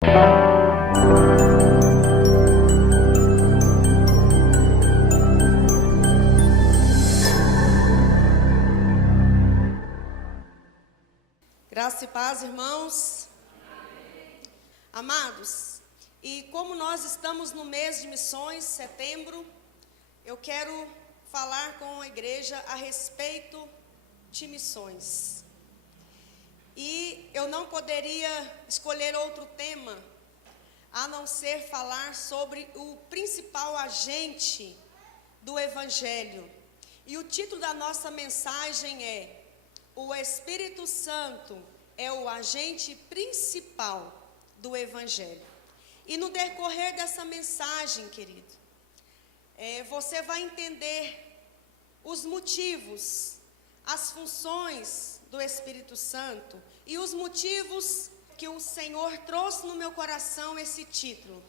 Graça e paz, irmãos. Amém. Amados, e como nós estamos no mês de missões, setembro, eu quero falar com a igreja a respeito de missões. E eu não poderia escolher outro tema a não ser falar sobre o principal agente do Evangelho. E o título da nossa mensagem é: o Espírito Santo é o agente principal do Evangelho. E no decorrer dessa mensagem, querido, você vai entender os motivos, as funções do Espírito Santo e os motivos que o Senhor trouxe no meu coração esse título,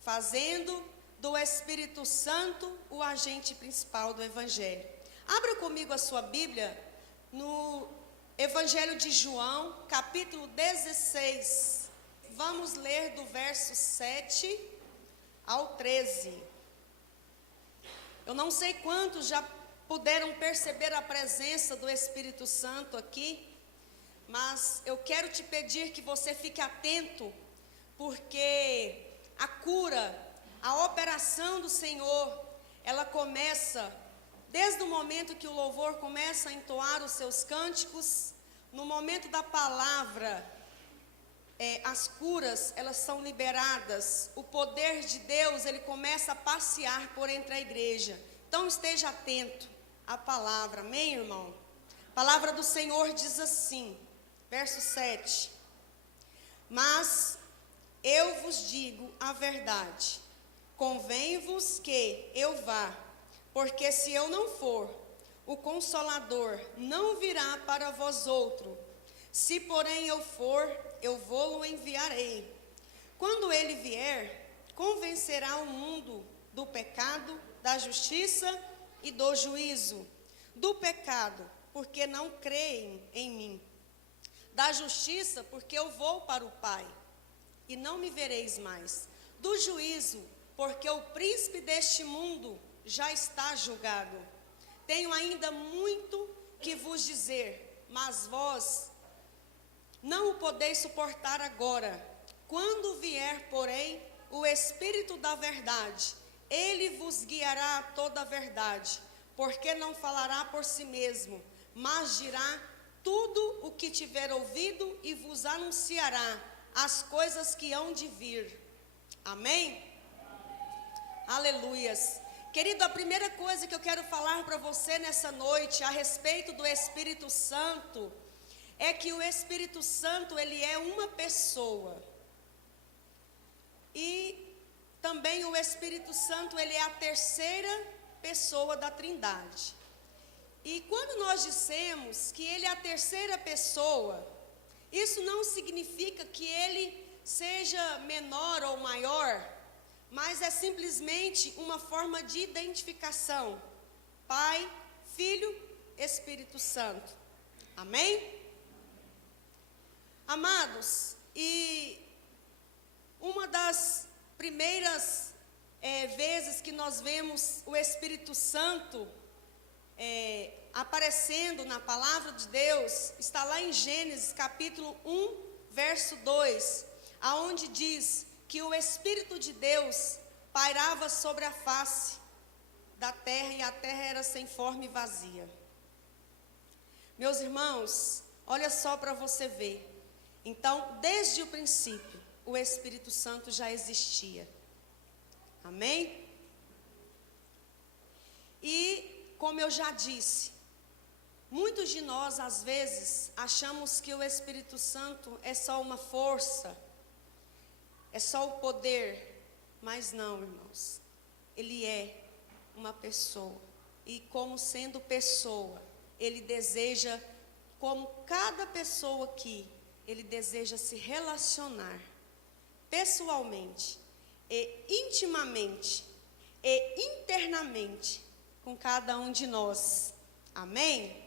fazendo do Espírito Santo o agente principal do Evangelho. Abra comigo a sua Bíblia no Evangelho de João, capítulo 16. Vamos ler do verso 7 ao 13. Eu não sei quantos já puderam perceber a presença do Espírito Santo aqui, mas eu quero te pedir que você fique atento, porque a cura, a operação do Senhor, ela começa desde o momento que o louvor começa a entoar os seus cânticos. No momento da palavra, as curas, elas são liberadas. O poder de Deus, ele começa a passear por entre a igreja. Então esteja atento à palavra, amém, irmão? A palavra do Senhor diz assim, verso 7. Mas eu vos digo a verdade, convém-vos que eu vá, porque se eu não for, o Consolador não virá para vós outro. Se porém eu for, eu vou-lo enviarei. Quando ele vier, convencerá o mundo do pecado, da justiça e do juízo. Do pecado, porque não creem em mim. Da justiça, porque eu vou para o Pai, e não me vereis mais. Do juízo, porque o príncipe deste mundo já está julgado. Tenho ainda muito que vos dizer, mas vós não o podeis suportar agora. Quando vier, porém, o Espírito da verdade, ele vos guiará a toda a verdade, porque não falará por si mesmo, mas dirá tudo o que tiver ouvido e vos anunciará as coisas que hão de vir. Amém? Aleluias. Querido, a primeira coisa que eu quero falar para você nessa noite a respeito do Espírito Santo é que o Espírito Santo, ele é uma pessoa. E também o Espírito Santo, ele é a terceira pessoa da Trindade. E quando nós dissemos que ele é a terceira pessoa, isso não significa que ele seja menor ou maior, mas é simplesmente uma forma de identificação. Pai, Filho, Espírito Santo. Amém? Amados, e uma das primeiras vezes que nós vemos o Espírito Santo aparecendo na palavra de Deus, está lá em Gênesis capítulo 1, verso 2, aonde diz que o Espírito de Deus pairava sobre a face da terra e a terra era sem forma e vazia. Meus irmãos, olha só para você ver. Então, desde o princípio, o Espírito Santo já existia. Amém? E, como eu já disse, muitos de nós, às vezes, achamos que o Espírito Santo é só uma força, é só o poder, mas não, irmãos. Ele é uma pessoa. E como sendo pessoa, ele deseja, como cada pessoa aqui, ele deseja se relacionar pessoalmente e intimamente e internamente com cada um de nós. Amém?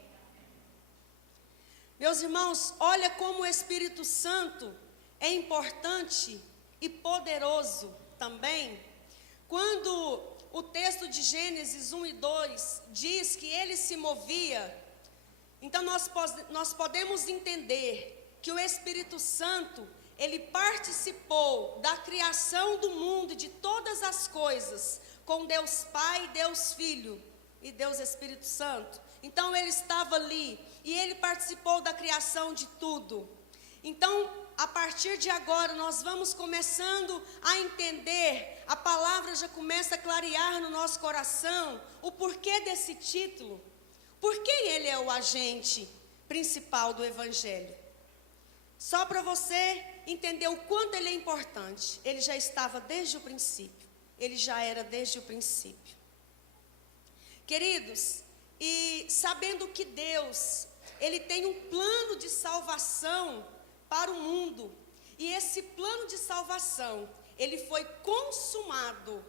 Meus irmãos, olha como o Espírito Santo é importante e poderoso também quando o texto de Gênesis 1 e 2 diz que ele se movia. Então nós podemos entender que o Espírito Santo, ele participou da criação do mundo e de todas as coisas, com Deus Pai, Deus Filho e Deus Espírito Santo. Então ele estava ali e ele participou da criação de tudo. Então, a partir de agora, nós vamos começando a entender, a palavra já começa a clarear no nosso coração o porquê desse título. Por que ele é o agente principal do Evangelho? Só para você entender o quanto ele é importante. Ele já estava desde o princípio. Ele já era desde o princípio. Queridos, e sabendo que Deus, ele tem um plano de salvação para o mundo. E esse plano de salvação, ele foi consumado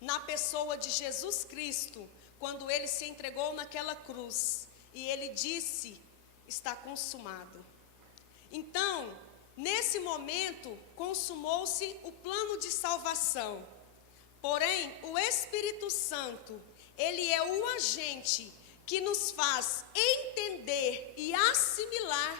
na pessoa de Jesus Cristo, quando ele se entregou naquela cruz. E ele disse, está consumado. Então, nesse momento, consumou-se o plano de salvação. Porém, o Espírito Santo, ele é o agente que nos faz entender e assimilar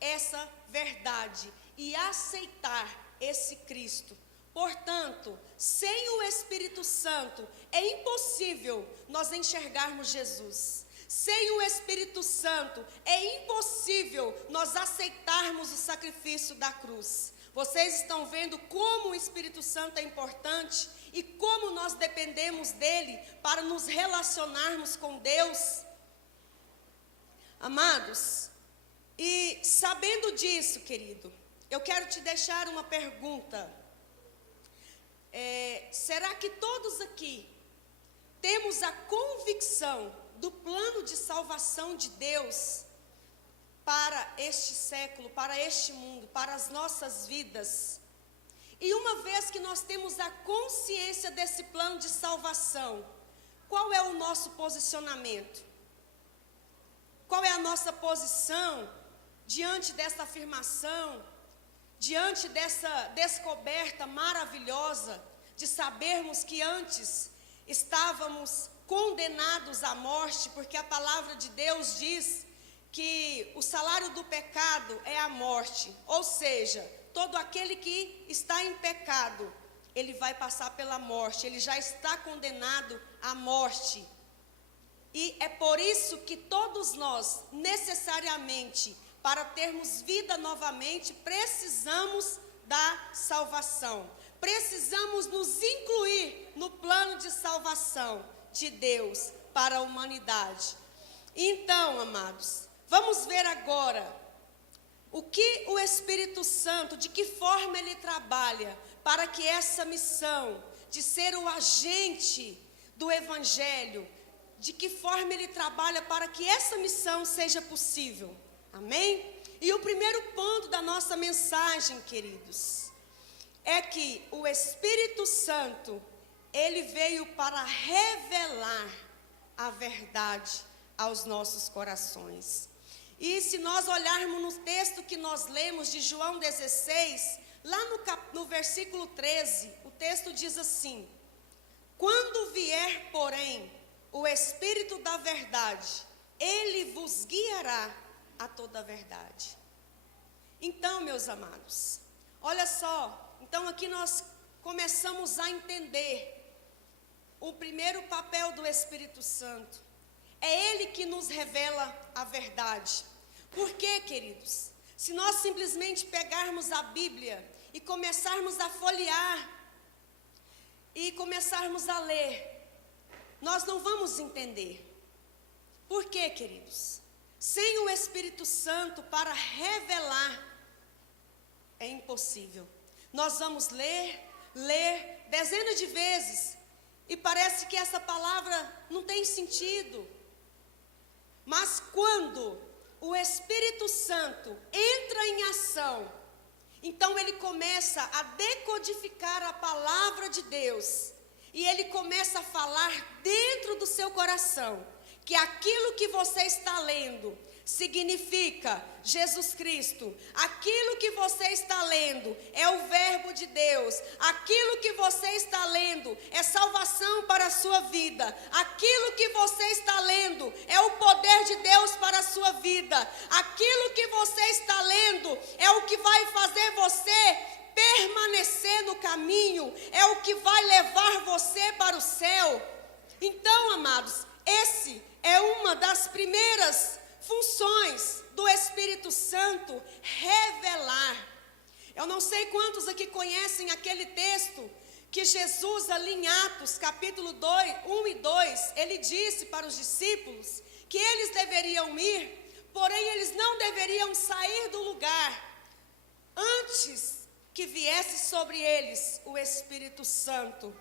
essa verdade e aceitar esse Cristo. Portanto, sem o Espírito Santo, é impossível nós enxergarmos Jesus. Sem o Espírito Santo, é impossível nós aceitarmos o sacrifício da cruz. Vocês estão vendo como o Espírito Santo é importante e como nós dependemos dele para nos relacionarmos com Deus? Amados, e sabendo disso, querido, eu quero te deixar uma pergunta. Será que todos aqui temos a convicção do plano de salvação de Deus para este século, para este mundo, para as nossas vidas? E uma vez que nós temos a consciência desse plano de salvação, qual é o nosso posicionamento? Qual é a nossa posição diante dessa afirmação, diante dessa descoberta maravilhosa de sabermos que antes estávamos condenados à morte, porque a palavra de Deus diz que o salário do pecado é a morte, ou seja, todo aquele que está em pecado, ele vai passar pela morte, ele já está condenado à morte. E é por isso que todos nós, necessariamente, para termos vida novamente, precisamos da salvação. Precisamos nos incluir no plano de salvação de Deus para a humanidade. Então, amados, vamos ver agora o que o Espírito Santo, de que forma ele trabalha para que essa missão de ser o agente do Evangelho, de que forma ele trabalha para que essa missão seja possível. Amém? E o primeiro ponto da nossa mensagem, queridos, é que o Espírito Santo, ele veio para revelar a verdade aos nossos corações. E se nós olharmos no texto que nós lemos de João 16, lá no versículo 13, o texto diz assim: quando vier, porém, o Espírito da verdade, ele vos guiará a toda a verdade. Então, meus amados, olha só, então aqui nós começamos a entender o primeiro papel do Espírito Santo. É ele que nos revela a verdade. Por quê, queridos? Se nós simplesmente pegarmos a Bíblia e começarmos a folhear e começarmos a ler, nós não vamos entender. Por quê, queridos? Sem o Espírito Santo para revelar, é impossível. Nós vamos ler dezenas de vezes e parece que essa palavra não tem sentido. Mas quando o Espírito Santo entra em ação, então ele começa a decodificar a palavra de Deus. E ele começa a falar dentro do seu coração, que aquilo que você está lendo significa Jesus Cristo. Aquilo que você está lendo é o verbo de Deus. Aquilo que você está lendo é salvação para a sua vida. Aquilo que você está lendo é o poder de Deus para a sua vida. Aquilo que você está lendo é o que vai fazer você permanecer no caminho, é o que vai levar você para o céu. Então, amados, esse é uma das primeiras funções do Espírito Santo, revelar. Eu não sei quantos aqui conhecem aquele texto que Jesus ali em Atos, capítulo 1 e 2, ele disse para os discípulos que eles deveriam ir, porém eles não deveriam sair do lugar antes que viesse sobre eles o Espírito Santo.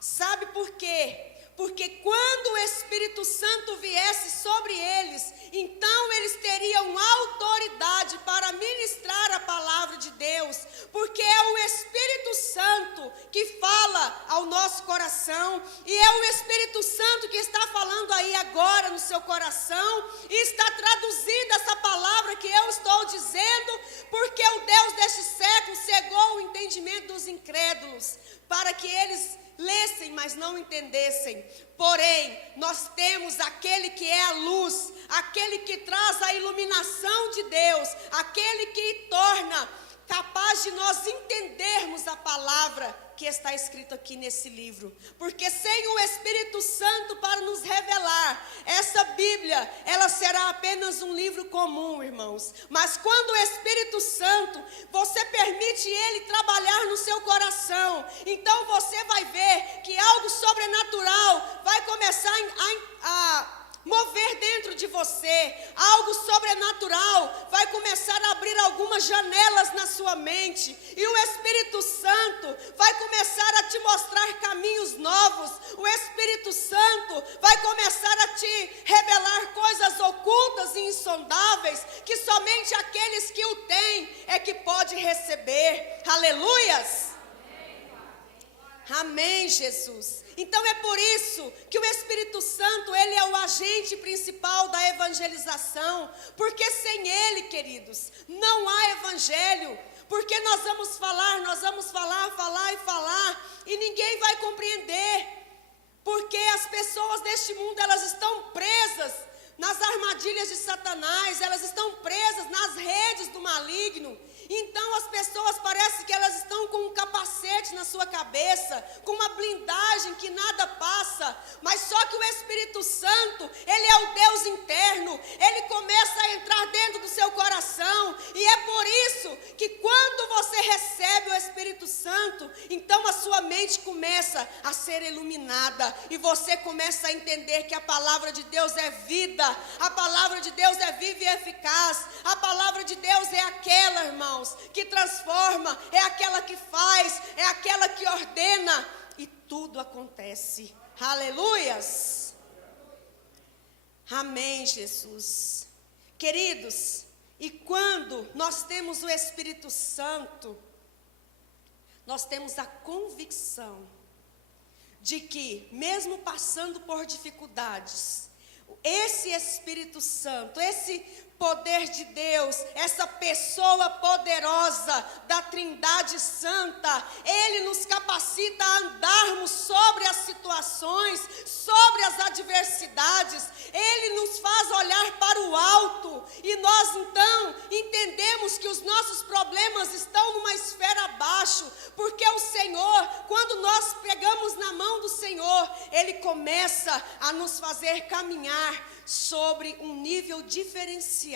Sabe por quê? Porque quando o Espírito Santo viesse sobre eles, então eles teriam autoridade para ministrar a palavra de Deus, porque é o Espírito Santo que fala ao nosso coração, e é o Espírito Santo que está falando aí agora no seu coração, e está traduzida essa palavra que eu estou dizendo, porque o Deus deste século cegou o entendimento dos incrédulos, para que eles lessem, mas não entendessem. Porém, nós temos aquele que é a luz, aquele que traz a iluminação de Deus, aquele que torna capaz de nós entendermos a palavra que está escrito aqui nesse livro. Porque sem o Espírito Santo para nos revelar, essa Bíblia, ela será apenas um livro comum, irmãos. Mas quando o Espírito Santo, você permite ele trabalhar no seu coração, então você vai ver que algo sobrenatural vai começar a mover dentro de você, algo sobrenatural vai começar a abrir algumas janelas na sua mente, e o Espírito Santo vai começar a te mostrar caminhos novos, o Espírito Santo vai começar a te revelar coisas ocultas e insondáveis, que somente aqueles que o têm é que pode receber. Aleluias! Amém, Jesus. Então é por isso que o Espírito Santo, ele é o agente principal da evangelização, porque sem ele, queridos, não há evangelho, porque nós vamos falar, e ninguém vai compreender, porque as pessoas deste mundo, elas estão presas nas armadilhas de Satanás, elas estão presas nas redes do maligno. Então as pessoas parecem que elas estão com um capacete na sua cabeça, com uma blindagem que nada passa, mas só que o Espírito Santo, ele é o Deus interno, ele começa a entrar dentro do seu coração, e é por isso que quando você recebe o Espírito Santo, então a sua mente começa a ser iluminada, e você começa a entender que a palavra de Deus é vida, a palavra de Deus é viva e eficaz, a palavra de Deus é aquela, irmãos, que transforma, é aquela que faz, é aquela que ordena, e tudo acontece. Aleluias! Amém, Jesus. Queridos, e quando nós temos o Espírito Santo, nós temos a convicção de que, mesmo passando por dificuldades, esse Espírito Santo, esse poder de Deus, essa pessoa poderosa da Trindade Santa, ele nos capacita a andarmos sobre as situações, sobre as adversidades, ele nos faz olhar para o alto, e nós então entendemos que os nossos problemas estão numa esfera abaixo, porque o Senhor, quando nós pegamos na mão do Senhor, ele começa a nos fazer caminhar sobre um nível diferenciado,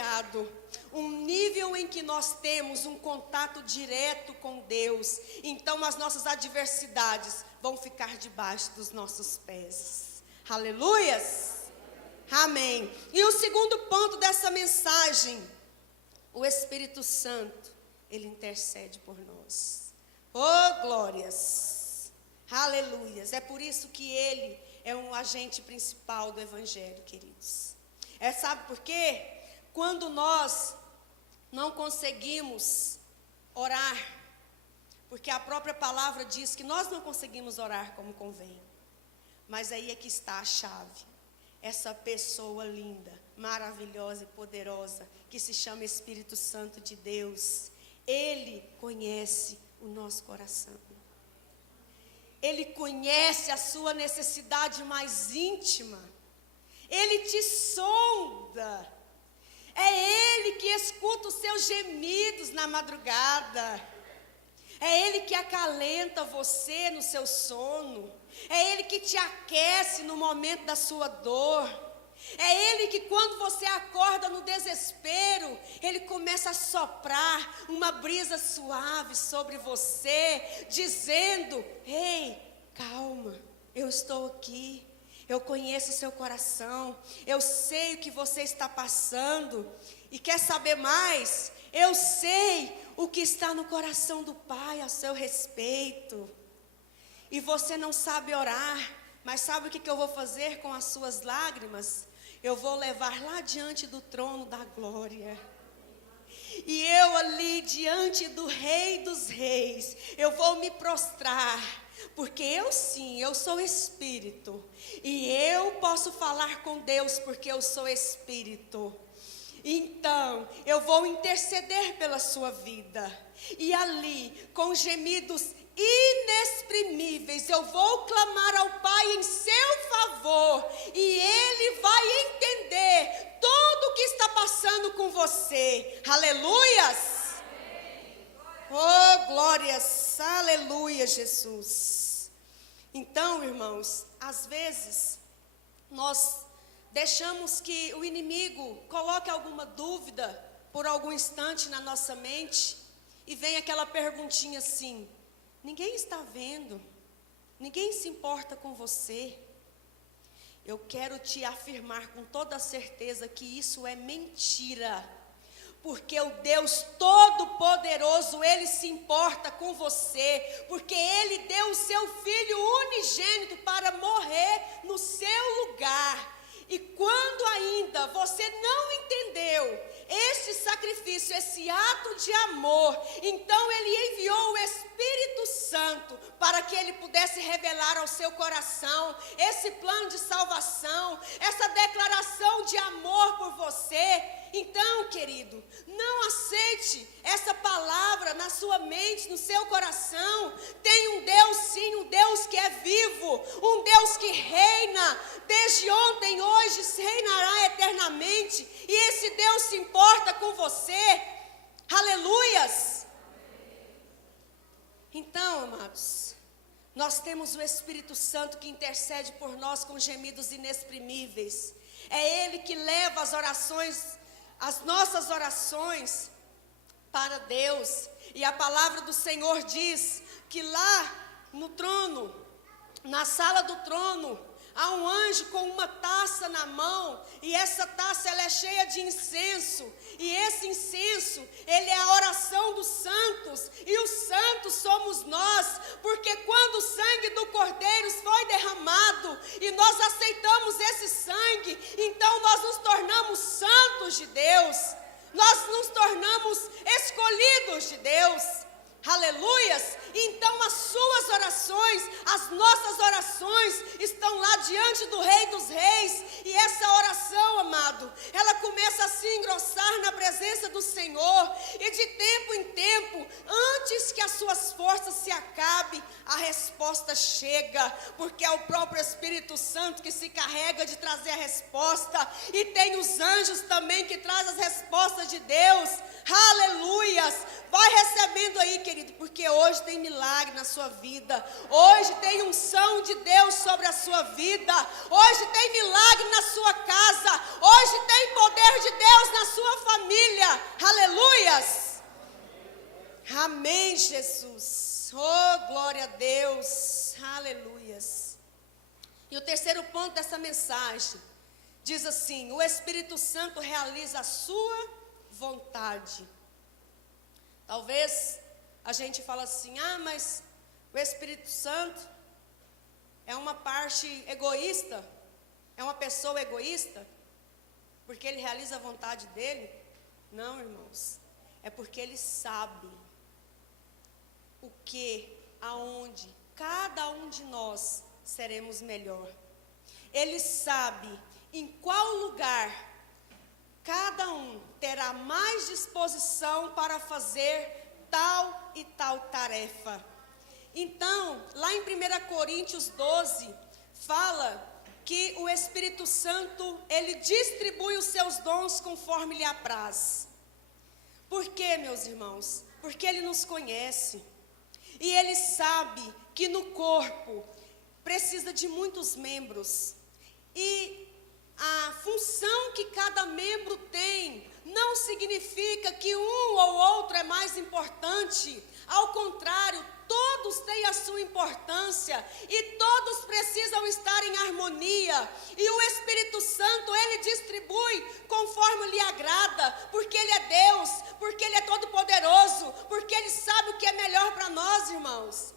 um nível em que nós temos um contato direto com Deus. Então as nossas adversidades vão ficar debaixo dos nossos pés. Aleluias! Amém. E o segundo ponto dessa mensagem, o Espírito Santo, ele intercede por nós. Oh, glórias! Aleluias! É por isso que ele é um agente principal do Evangelho, queridos. Sabe por quê? Quando nós não conseguimos orar, porque a própria palavra diz que nós não conseguimos orar como convém, mas aí é que está a chave. Essa pessoa linda, maravilhosa e poderosa, que se chama Espírito Santo de Deus. Ele conhece o nosso coração. Ele conhece a sua necessidade mais íntima. Ele te sonda. É Ele que escuta os seus gemidos na madrugada. É Ele que acalenta você no seu sono. É Ele que te aquece no momento da sua dor. É Ele que, quando você acorda no desespero, Ele começa a soprar uma brisa suave sobre você, dizendo: ei, calma, eu estou aqui. Eu conheço o seu coração, eu sei o que você está passando. E quer saber mais? Eu sei o que está no coração do Pai a seu respeito. E você não sabe orar, mas sabe o que eu vou fazer com as suas lágrimas? Eu vou levar lá diante do trono da glória. E eu ali diante do Rei dos Reis, eu vou me prostrar. Porque eu sim, eu sou espírito. E eu posso falar com Deus porque eu sou espírito. Então, eu vou interceder pela sua vida. E ali, com gemidos inexprimíveis, eu vou clamar ao Pai em seu favor. E Ele vai entender tudo o que está passando com você. Aleluias! Oh, glórias, aleluia, Jesus. Então, irmãos, às vezes, nós deixamos que o inimigo coloque alguma dúvida por algum instante na nossa mente, e vem aquela perguntinha assim: ninguém está vendo, ninguém se importa com você. Eu quero te afirmar com toda certeza que isso é mentira. Porque o Deus Todo-Poderoso, Ele se importa com você. Porque Ele deu o seu Filho unigênito para morrer no seu lugar. E quando ainda você não entendeu este sacrifício, esse ato de amor, então Ele enviou o Espírito Santo para que Ele pudesse revelar ao seu coração esse plano de salvação, essa declaração de amor por você. Então, querido, não aceite essa palavra na sua mente, no seu coração. Tem um Deus sim, um Deus que é vivo, um Deus que reina desde ontem, hoje, reinará eternamente. E esse Deus se importa com você. Aleluias! Então, amados, nós temos o Espírito Santo que intercede por nós com gemidos inexprimíveis. É Ele que leva as nossas orações para Deus. E a palavra do Senhor diz que lá no trono, na sala do trono, há um anjo com uma taça na mão, e essa taça ela é cheia de incenso, e esse incenso, ele é a oração dos santos, e os santos somos nós, porque quando o sangue do Cordeiro foi derramado, e nós aceitamos esse sangue, então nós nos tornamos santos de Deus, nós nos tornamos escolhidos de Deus. Aleluias! Então as suas orações, as nossas orações estão lá diante do Rei dos Reis. E essa oração, amado, ela começa a se engrossar na presença do Senhor. E de tempo em tempo, antes que as suas forças se acabem, a resposta chega. Porque é o próprio Espírito Santo que se carrega de trazer a resposta. E tem os anjos também que trazem as respostas de Deus. Aleluias! Vai recebendo aí, querido, porque hoje tem milagre na sua vida. Hoje tem unção de Deus sobre a sua vida. Hoje tem milagre na sua casa. Hoje tem poder de Deus na sua família. Aleluias! Amém, Jesus. Oh, glória a Deus. Aleluias. E o terceiro ponto dessa mensagem diz assim: o Espírito Santo realiza a sua vontade. Talvez a gente fala assim: mas o Espírito Santo é uma parte egoísta, é uma pessoa egoísta, porque ele realiza a vontade dele. Não, irmãos, é porque ele sabe o que, aonde, cada um de nós seremos melhor. Ele sabe em qual lugar cada um terá mais disposição para fazer tal e tal tarefa. Então, lá em 1 Coríntios 12, fala que o Espírito Santo, ele distribui os seus dons conforme lhe apraz. Por quê, meus irmãos? Porque ele nos conhece. E ele sabe que no corpo precisa de muitos membros. E a função que cada membro tem não significa que um ou outro é mais importante. Ao contrário, todos têm a sua importância e todos precisam estar em harmonia. E o Espírito Santo, ele distribui conforme lhe agrada, porque ele é Deus, porque ele é todo-poderoso, porque ele sabe o que é melhor para nós, irmãos.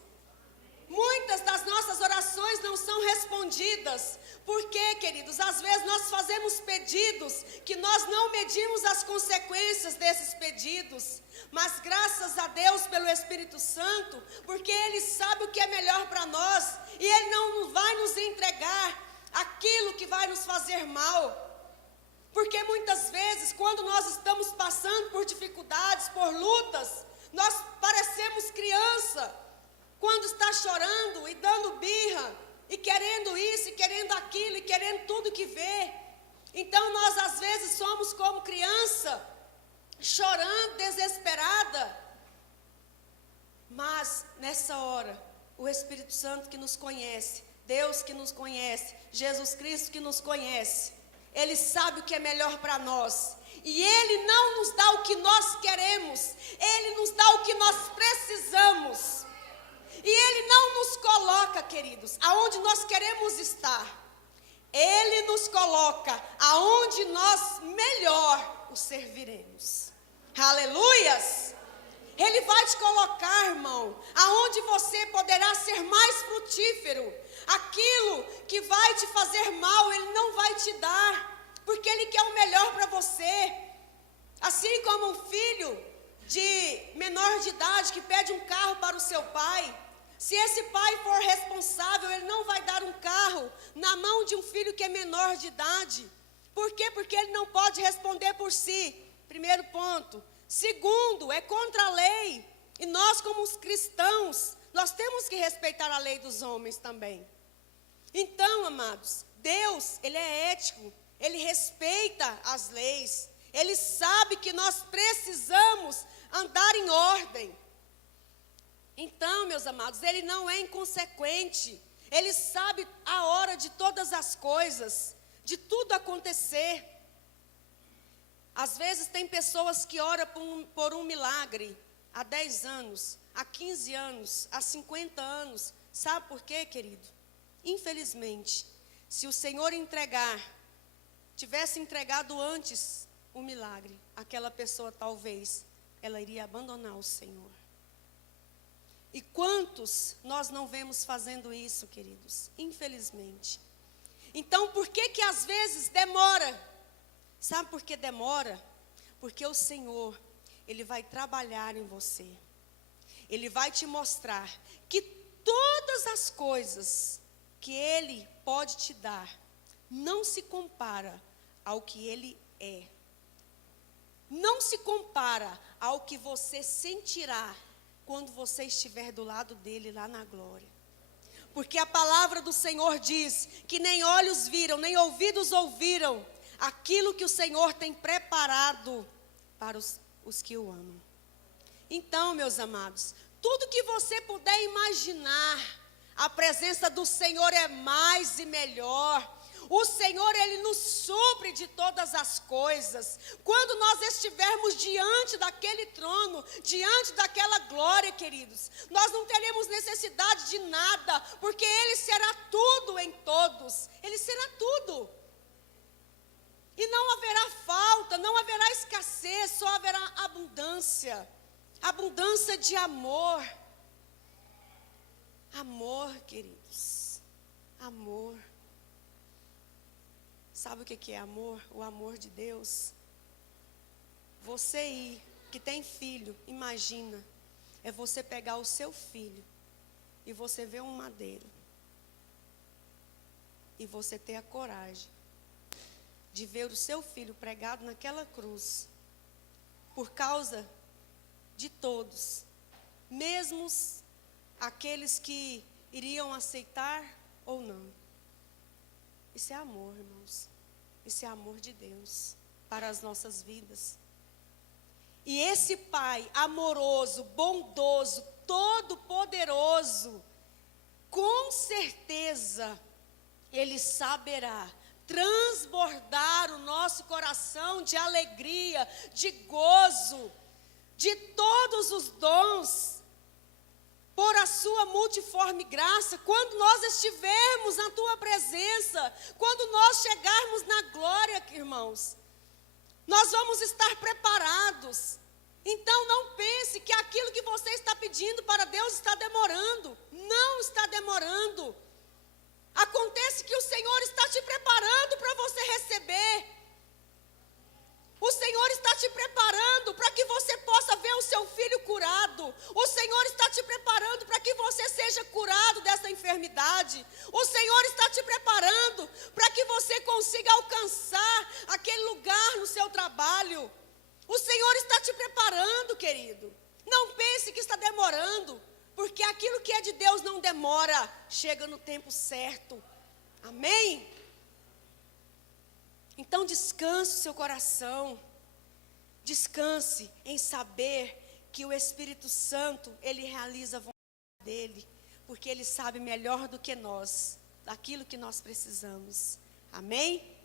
Muitas das nossas orações não são respondidas. Por quê, queridos? Às vezes nós fazemos pedidos que nós não medimos as consequências desses pedidos. Mas graças a Deus pelo Espírito Santo, porque Ele sabe o que é melhor para nós. E Ele não vai nos entregar aquilo que vai nos fazer mal. Porque muitas vezes, quando nós estamos passando por dificuldades, por lutas, nós parecemos criança. Quando está chorando e dando birra, e querendo isso, e querendo aquilo, e querendo tudo que vê. Então nós às vezes somos como criança, chorando, desesperada. Mas nessa hora, o Espírito Santo que nos conhece, Deus que nos conhece, Jesus Cristo que nos conhece, Ele sabe o que é melhor para nós. E Ele não nos dá o que nós queremos, Ele nos dá o que nós precisamos. E Ele não nos coloca, queridos, aonde nós queremos estar. Ele nos coloca aonde nós melhor o serviremos. Aleluias! Ele vai te colocar, irmão, aonde você poderá ser mais frutífero. Aquilo que vai te fazer mal, Ele não vai te dar, porque Ele quer o melhor para você. Assim como um filho de menor de idade que pede um carro para o seu pai, se esse pai for responsável, ele não vai dar um carro na mão de um filho que é menor de idade. Por quê? Porque ele não pode responder por si. Primeiro ponto. Segundo, é contra a lei. E nós, como os cristãos, nós temos que respeitar a lei dos homens também. Então, amados, Deus, Ele é ético. Ele respeita as leis. Ele sabe que nós precisamos andar em ordem. Então, meus amados, Ele não é inconsequente. Ele sabe a hora de todas as coisas, de tudo acontecer. Às vezes tem pessoas que oram por um milagre há 10 anos, há 15 anos, há 50 anos. Sabe por quê, querido? Infelizmente, se o Senhor tivesse entregado antes o milagre, aquela pessoa talvez, ela iria abandonar o Senhor. E quantos nós não vemos fazendo isso, queridos? Infelizmente. Então, por que às vezes demora? Sabe por que demora? Porque o Senhor, Ele vai trabalhar em você. Ele vai te mostrar que todas as coisas que Ele pode te dar, não se compara ao que Ele é. Não se compara ao que você sentirá quando você estiver do lado dele lá na glória. Porque a palavra do Senhor diz que nem olhos viram, nem ouvidos ouviram aquilo que o Senhor tem preparado para os que o amam. Então, meus amados, tudo que você puder imaginar, a presença do Senhor é mais e melhor. O Senhor, Ele nos supre de todas as coisas. Quando nós estivermos diante daquele trono, diante daquela glória, queridos, nós não teremos necessidade de nada, porque Ele será tudo em todos. Ele será tudo. E não haverá falta, não haverá escassez, só haverá abundância. Abundância de amor. Amor, queridos. Amor. Sabe o que é amor? O amor de Deus. Você aí, que tem filho, imagina, é você pegar o seu filho e você ver um madeiro. E você ter a coragem de ver o seu filho pregado naquela cruz, por causa de todos, mesmo aqueles que iriam aceitar ou não. Isso é amor, irmãos. Isso é amor de Deus para as nossas vidas. E esse Pai amoroso, bondoso, todo-poderoso, com certeza, Ele saberá transbordar o nosso coração de alegria, de gozo, de todos os dons, por a sua multiforme graça, quando nós estivermos na tua presença, quando nós chegarmos na glória, irmãos, nós vamos estar preparados. Então não pense que aquilo que você está pedindo para Deus está demorando. Não está demorando. Acontece que o Senhor está te preparando para você receber. O Senhor está te preparando para que você possa ver o seu filho curado. O Senhor está te preparando para que você seja curado dessa enfermidade. O Senhor está te preparando para que você consiga alcançar aquele lugar no seu trabalho. O Senhor está te preparando, querido. Não pense que está demorando, porque aquilo que é de Deus não demora, chega no tempo certo. Amém? Então descanse o seu coração, descanse em saber que o Espírito Santo, Ele realiza a vontade dEle, porque Ele sabe melhor do que nós, daquilo que nós precisamos. Amém?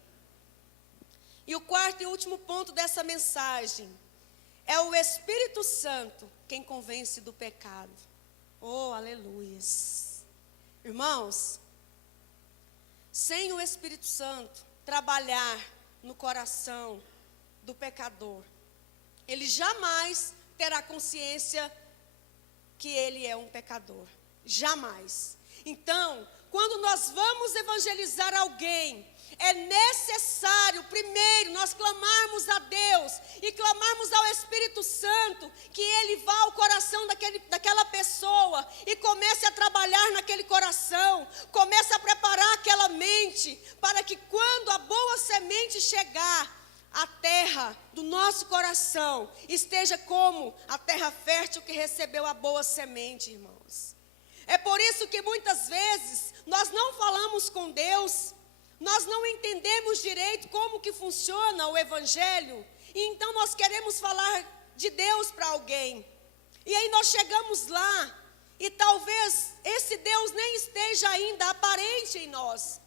E o quarto e último ponto dessa mensagem, é o Espírito Santo quem convence do pecado. Oh, aleluias! Irmãos, sem o Espírito Santo trabalhar no coração do pecador, ele jamais terá consciência que ele é um pecador. Jamais. Então, quando nós vamos evangelizar alguém, é necessário, primeiro, nós clamarmos a Deus e clamarmos ao Espírito Santo, que Ele vá ao coração daquela pessoa e comece a trabalhar naquele coração, comece a preparar aquela mente, para que quando a boa semente chegar, a terra do nosso coração esteja como a terra fértil que recebeu a boa semente, irmãos. É por isso que muitas vezes nós não falamos com Deus, nós não entendemos direito como que funciona o Evangelho, e então nós queremos falar de Deus para alguém. E aí nós chegamos lá, e talvez esse Deus nem esteja ainda aparente em nós.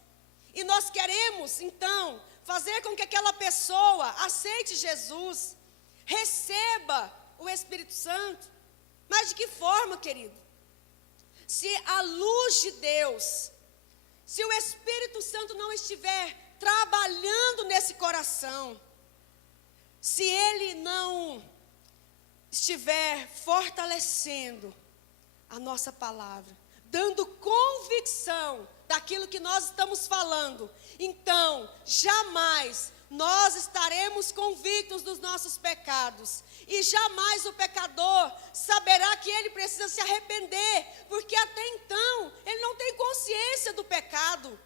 E nós queremos, então, fazer com que aquela pessoa aceite Jesus, receba o Espírito Santo. Mas de que forma, querido? Se a luz de Deus, se o Espírito Santo não estiver trabalhando nesse coração, se ele não estiver fortalecendo a nossa palavra, dando convicção daquilo que nós estamos falando, então jamais nós estaremos convictos dos nossos pecados. E jamais o pecador saberá que ele precisa se arrepender, porque até então ele não tem consciência do pecado.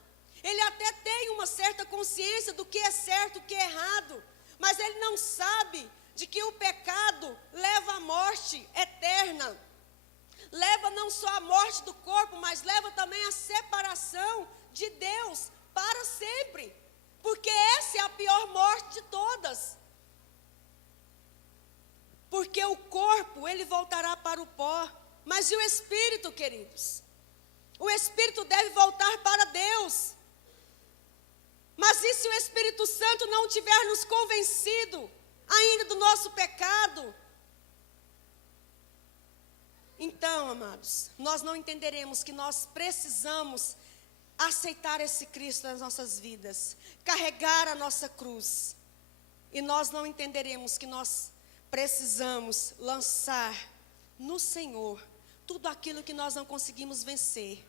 Ele até tem uma certa consciência do que é certo, o que é errado, mas ele não sabe de que o pecado leva à morte eterna. Leva não só à morte do corpo, mas leva também à separação de Deus para sempre. Porque essa é a pior morte de todas. Porque o corpo, ele voltará para o pó. Mas e o espírito, queridos? O espírito deve voltar para Deus. Mas e se o Espírito Santo não tiver nos convencido ainda do nosso pecado? Então, amados, nós não entenderemos que nós precisamos aceitar esse Cristo nas nossas vidas, carregar a nossa cruz. E nós não entenderemos que nós precisamos lançar no Senhor tudo aquilo que nós não conseguimos vencer.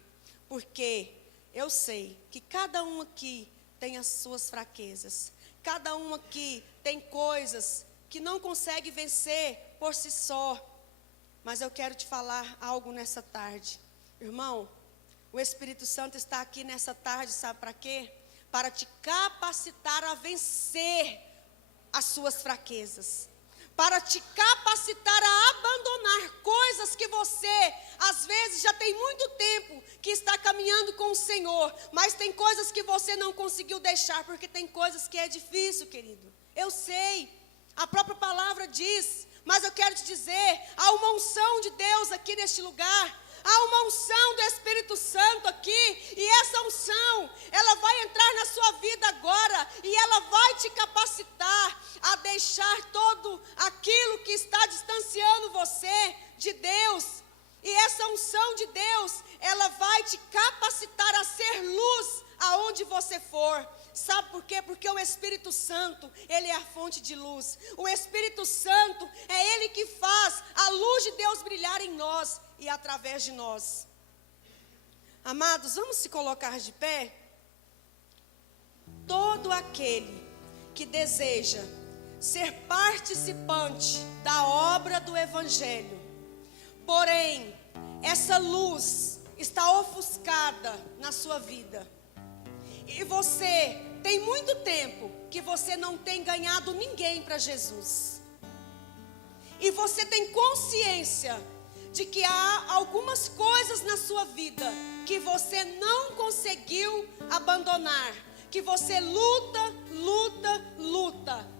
Porque eu sei que cada um aqui tem as suas fraquezas. Cada um aqui tem coisas que não consegue vencer por si só. Mas eu quero te falar algo nessa tarde. Irmão, o Espírito Santo está aqui nessa tarde, sabe para quê? para te capacitar a vencer as suas fraquezas, para te capacitar a abandonar coisas que você, às vezes, já tem muito tempo que está caminhando com o Senhor, mas tem coisas que você não conseguiu deixar, porque tem coisas que é difícil, querido. Eu sei, a própria palavra diz, mas eu quero te dizer, há uma unção de Deus aqui neste lugar, há uma unção do Espírito Santo aqui, e essa unção, ela vai entrar na sua vida agora, e ela vai te capacitar a deixar todo aquilo que está distanciando você de Deus. E essa unção de Deus, ela vai te capacitar a ser luz aonde você for. Sabe por quê? Porque o Espírito Santo, ele é a fonte de luz. O Espírito Santo é ele que faz a luz de Deus brilhar em nós e através de nós. Amados, vamos se colocar de pé? Todo aquele que deseja ser participante da obra do Evangelho, porém, essa luz está ofuscada na sua vida, e você tem muito tempo que você não tem ganhado ninguém para Jesus, e você tem consciência de que há algumas coisas na sua vida que você não conseguiu abandonar, que você luta,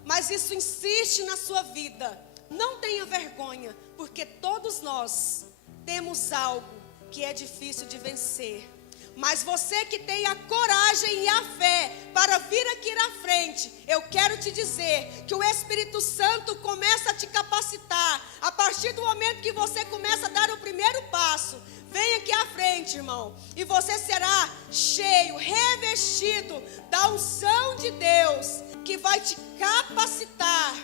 mas isso insiste na sua vida. Não tenha vergonha, porque todos nós temos algo que é difícil de vencer. Mas você que tem a coragem e a fé para vir aqui na frente, eu quero te dizer que o Espírito Santo começa a te capacitar. A partir do momento que você começa a dar o primeiro passo, vem aqui à frente, irmão, e você será cheio, revestido da unção de Deus, que vai te capacitar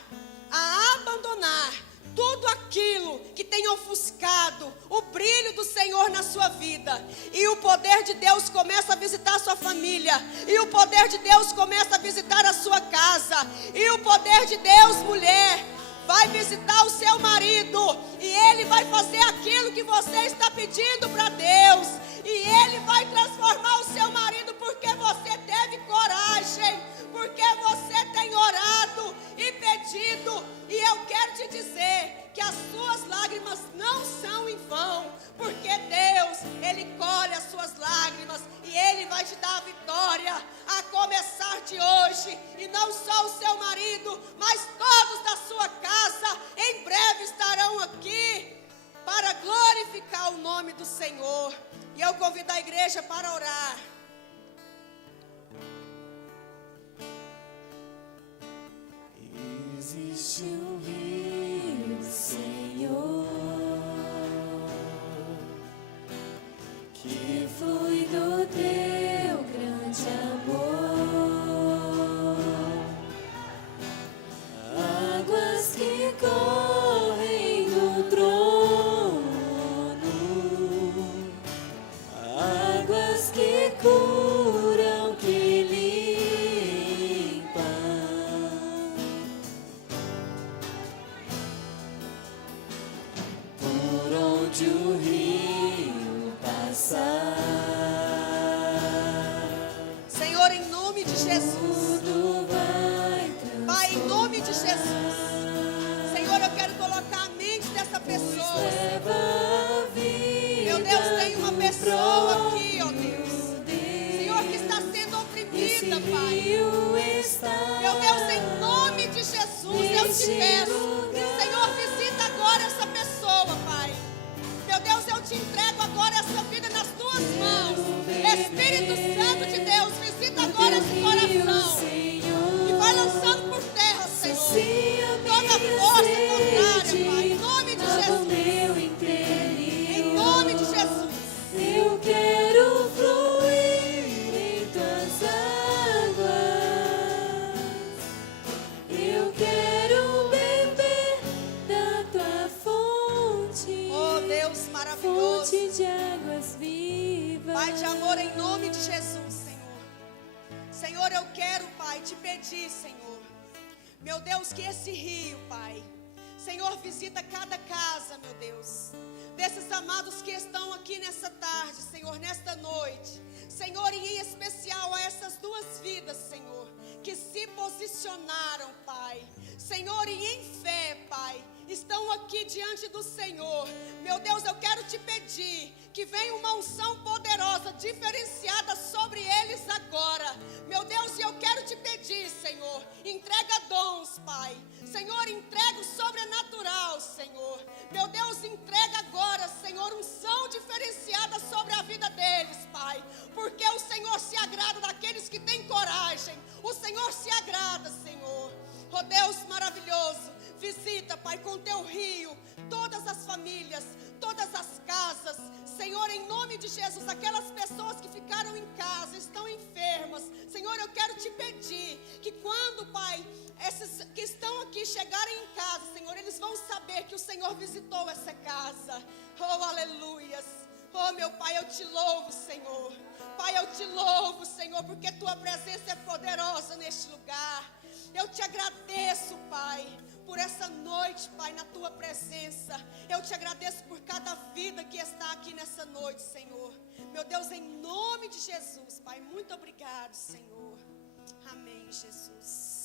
a abandonar tudo aquilo que tem ofuscado o brilho do Senhor na sua vida. E o poder de Deus começa a visitar a sua família. E o poder de Deus começa a visitar a sua casa. E o poder de Deus, mulher, vai visitar o seu marido. E ele vai fazer aquilo que você está pedindo para Deus. E ele vai transformar o seu marido porque você teve coragem. Porque você tem orado e pedido. E eu quero te dizer que as suas lágrimas não são em vão. Porque Deus, Ele colhe as suas lágrimas. E Ele vai te dar a vitória a começar de hoje. E não só o seu marido, mas todos da sua casa em breve estarão aqui para glorificar o nome do Senhor. E eu convido a igreja para orar. Existe um rio, Senhor, que flui do teu grande amor, águas que correm do trono, águas que curam, que limpam. Por onde o rio passar, Senhor, em nome de Jesus. tudo vai Pai, em nome de Jesus. Senhor, eu quero colocar a mente dessa pessoa. Meu Deus, tem uma pessoa aqui, ó Deus. Senhor, que está sendo oprimida, Pai. Meu Deus, em nome de Jesus, eu te peço. Senhor, visita agora essa pessoa, Pai. Meu Deus, eu te entrego agora essa vida nas tuas mãos. Espírito Santo de Deus, visita agora esse coração. E vai lançando por terra, Senhor, toda força contrária, Pai. Em nome de Jesus. Em nome de Jesus. Eu quero fluir em tuas águas. Eu quero beber da tua fonte. Oh, Deus maravilhoso. Fonte de águas vivas. Pai de amor, em nome de Jesus, Senhor. Senhor, eu quero, Pai, te pedir, Senhor. Meu Deus, que esse rio, Pai, Senhor, visita cada casa, meu Deus. Desses amados que estão aqui nessa tarde, Senhor, nesta noite. Senhor, em especial a essas duas vidas, Senhor, que se posicionaram, Pai. Senhor, e em fé, Pai, estão aqui diante do Senhor. Meu Deus, eu quero te pedir que venha uma unção poderosa, diferenciada sobre eles agora. Meu Deus, e eu quero te pedir, Senhor, entrega dons, Pai. Senhor, entrega o sobrenatural, Senhor. Meu Deus, entrega agora, Senhor, unção diferenciada sobre a vida deles, Pai. Porque o Senhor se agrada daqueles que têm coragem. O Senhor se agrada, Senhor. Oh Deus maravilhoso, visita, Pai, com teu rio, todas as famílias, todas as casas. Senhor, em nome de Jesus, aquelas pessoas que ficaram em casa, estão enfermas. Senhor, eu quero te pedir que quando, Pai, esses que estão aqui chegarem em casa, Senhor, eles vão saber que o Senhor visitou essa casa. Oh, aleluias. Oh, meu Pai, eu te louvo, Senhor. Pai, eu te louvo, Senhor, porque tua presença é poderosa neste lugar. Eu te agradeço, Pai, por essa noite, Pai, na tua presença. Eu te agradeço por cada vida que está aqui nessa noite, Senhor. Meu Deus, em nome de Jesus, Pai, muito obrigado, Senhor. Amém, Jesus.